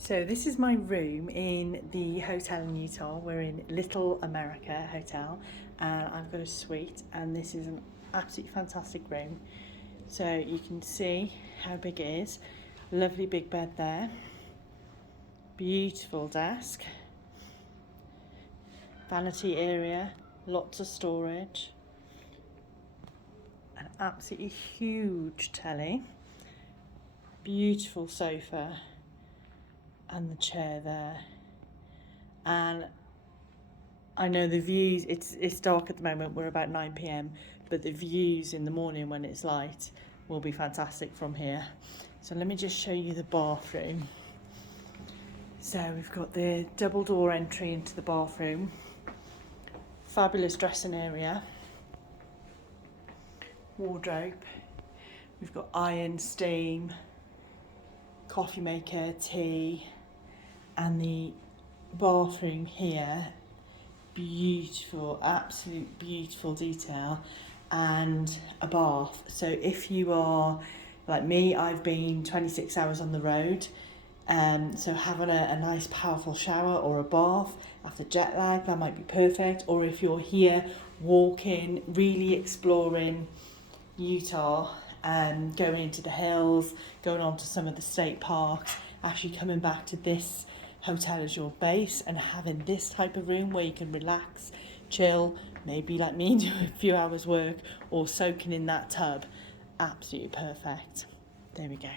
So this is my room in the hotel in Utah. We're in Little America Hotel and I've got a suite and this is an absolutely fantastic room. So you can see how big it is. Lovely big bed there. Beautiful desk. Vanity area, lots of storage. An absolutely huge telly. Beautiful sofa. And the chair there, and I know the views, it's dark at the moment, we're about 9 p.m, but the views in the morning when it's light will be fantastic from here. So let me just show you the bathroom. So we've got the double door entry into the bathroom, fabulous dressing area, wardrobe, we've got iron, steam, coffee maker, tea, and the bathroom here, beautiful, absolute beautiful detail, and a bath. So if you are like me, I've been 26 hours on the road, so having a nice powerful shower or a bath after jet lag, that might be perfect. Or if you're here walking, really exploring Utah, going into the hills, going on to some of the state parks, actually coming back to this hotel as your base and having this type of room where you can relax, chill, maybe like me, do a few hours work or soaking in that tub, absolutely perfect. There we go.